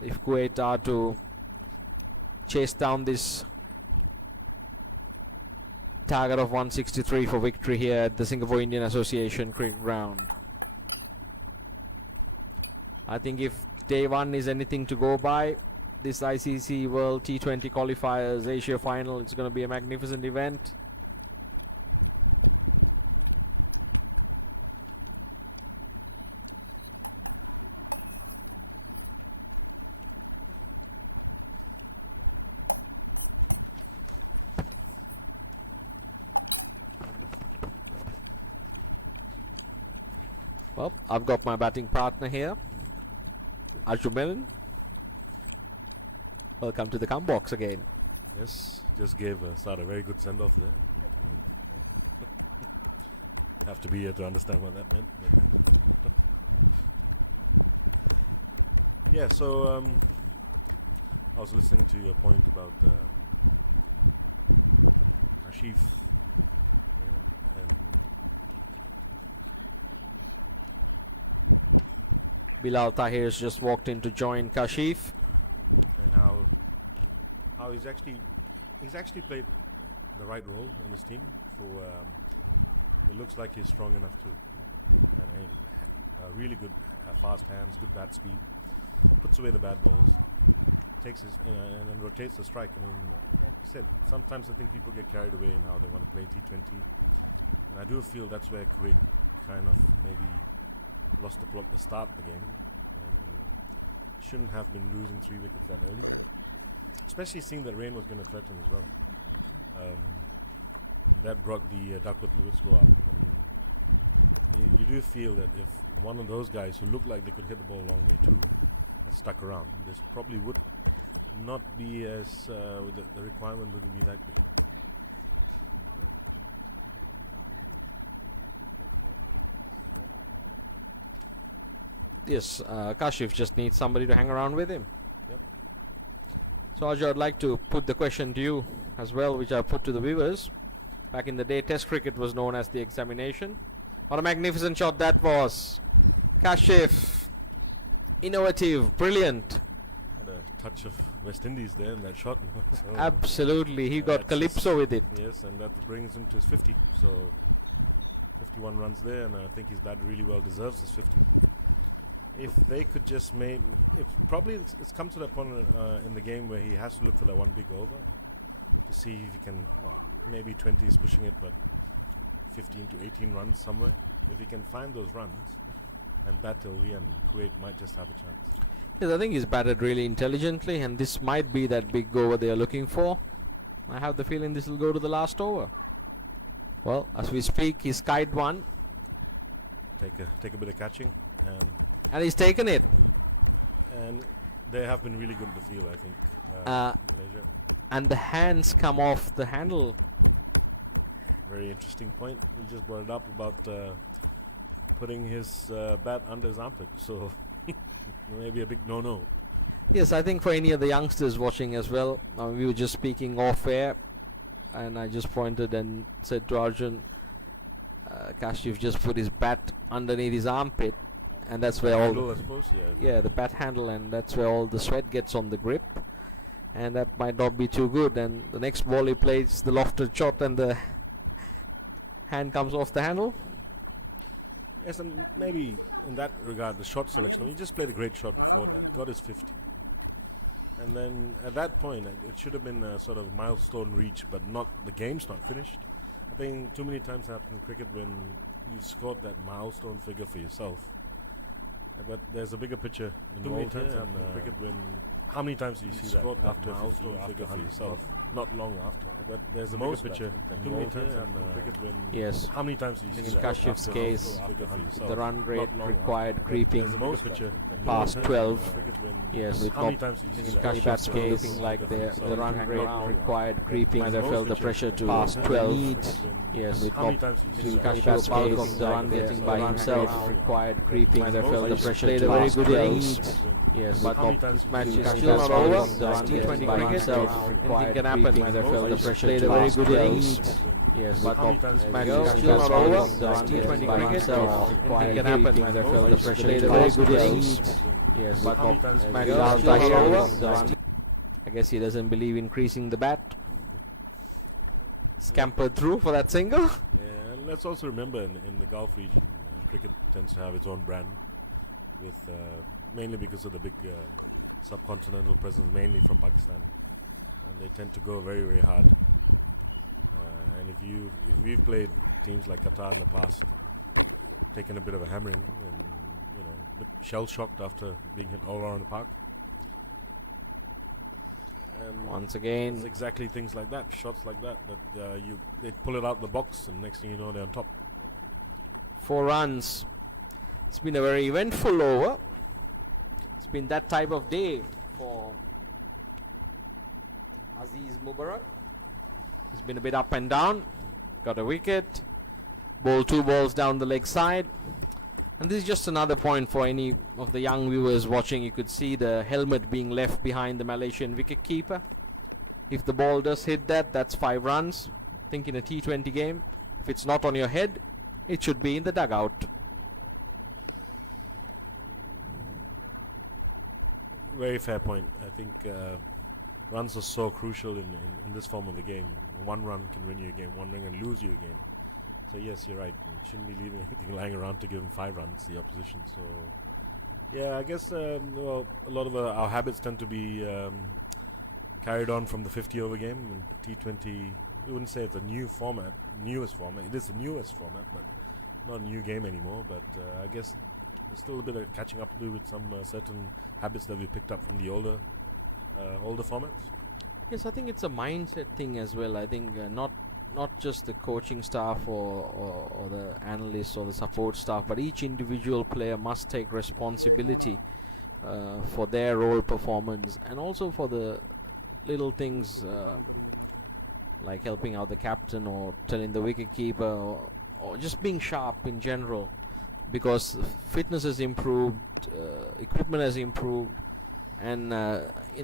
if Kuwait are to chase down this target of 163 for victory here at the Singapore Indian Association cricket ground. I think if day one is anything to go by, this ICC World T20 qualifiers Asia final, it's going to be a magnificent event. Well, I've got my batting partner here, Arjumelin. Welcome to the come box again. Yes, just gave Sad a very good send-off there. Have to be here to understand what that meant. But yeah, so I was listening to your point about Kashif. Yeah, and Bilal Tahir's just walked in to join Kashif. and how he's actually played the right role in this team. For it looks like he's strong enough to, and really good fast hands, good bat speed, puts away the bad balls, takes his and then rotates the strike. I mean, like you said, sometimes I think people get carried away in how they want to play T20, and I do feel that's where Kuwait kind of maybe lost the plot at the start of the game, and shouldn't have been losing 3 wickets that early, especially seeing that rain was going to threaten as well. That brought the Duckworth-Lewis score up, and you do feel that if one of those guys who looked like they could hit the ball a long way too had stuck around, this probably would not be as the requirement wouldn't be that great. Yes, Kashif just needs somebody to hang around with him. Yep. So Ajay, I'd like to put the question to you as well, which I put to the viewers. Back in the day, Test cricket was known as the examination. What a magnificent shot that was. Kashif, innovative, brilliant. Had a touch of West Indies there in that shot. So, Absolutely, he got calypso with it. yes, and that brings him to his 50. So 51 runs there, and I think his bat really well deserves his 50. If they could just it's come to that point in the game where he has to look for that one big over to see if he can, well, maybe 20 is pushing it, but 15 to 18 runs somewhere. If he can find those runs and bat till the end, Kuwait might just have a chance. Yes, I think he's batted really intelligently, and this might be that big over they are looking for. I have the feeling this will go to the last over. Well, as we speak, he's skied one. Take a bit of catching, And he's taken it. and they have been really good in the field, I think, in Malaysia. And the hands come off the handle. Very interesting point. We just brought it up about putting his bat under his armpit, so maybe a big no-no. Yes, I think for any of the youngsters watching as well, we were just speaking off air, and I just pointed and said to Arjun, Kashif just put his bat underneath his armpit, and that's where Handle, I suppose, yeah. the bat handle, and that's where all the sweat gets on the grip, and that might not be too good. And the next ball he plays the lofted shot, and the hand comes off the handle. Yes, and maybe in that regard, the shot selection, he just played a great shot before that, got his 50. And then at that point, it should have been a sort of milestone reach, but the game's not finished. I think too many times happens in cricket when you scored that milestone figure for yourself. But there's a bigger picture involved here. And cricket when how many times do you see that after milestone figure for yourself? Not long after. But there's a bigger picture. Too many times happens in cricket when Yes. how many times do you see In that Kashif's after case, milestone figure for yourself? the run rate required creeping past past 12. Yes. With How many times do you see in that? Kashif's case, like the run rate required creeping, and I felt the pressure to past 12. Yes, with How many times do you see in that? Kashif's case, the run getting by himself required creeping, and I felt the pressure to past 12. Yes, but this match is still not over. The run T20 cricket, anything can happen, and I felt the pressure to past 12. Yes, but this match is still not over. The T20 cricket, anything can happen, and I felt the pressure to past 12. Yes, but How many times this did match you is go? out Still here. not Over. I guess he doesn't believe increasing the bat. Scampered through for that single. Yeah, and let's also remember in the Gulf region, cricket tends to have its own brand, with mainly because of the big subcontinental presence, mainly from Pakistan, and they tend to go very, very hard. And if we've played teams like Qatar in the past, taken a bit of a hammering, and a bit shell shocked after being hit all around the park. And Once again, it's exactly things like that, shots like that they pull it out the box, and next thing you know, they're on top. 4 runs. It's been a very eventful over. It's been that type of day for Aziz Mubarak. It's been a bit up and down. Got a wicket. Bowled 2 balls down the leg side. And this is just another point for any of the young viewers watching. You could see the helmet being left behind the Malaysian wicket-keeper. If the ball does hit that, that's 5 runs. Think in a T20 game, if it's not on your head, it should be in the dugout. Very fair point. I think runs are so crucial in this form of the game. 1 run can win you a game, 1 run can lose you a game. So yes, you're right. You shouldn't be leaving anything lying around to give them 5 runs, the opposition. So yeah, I guess well, a lot of our habits tend to be carried on from the 50-over game. And T20, we wouldn't say it's a newest format. It is the newest format, but not a new game anymore. But I guess there's still a bit of catching up to do with some certain habits that we picked up from the older formats. Yes, I think it's a mindset thing as well. I think not just the coaching staff or the analysts or the support staff, but each individual player must take responsibility for their role performance, and also for the little things like helping out the captain or telling the wicketkeeper, or just being sharp in general, because fitness has improved, equipment has improved, and in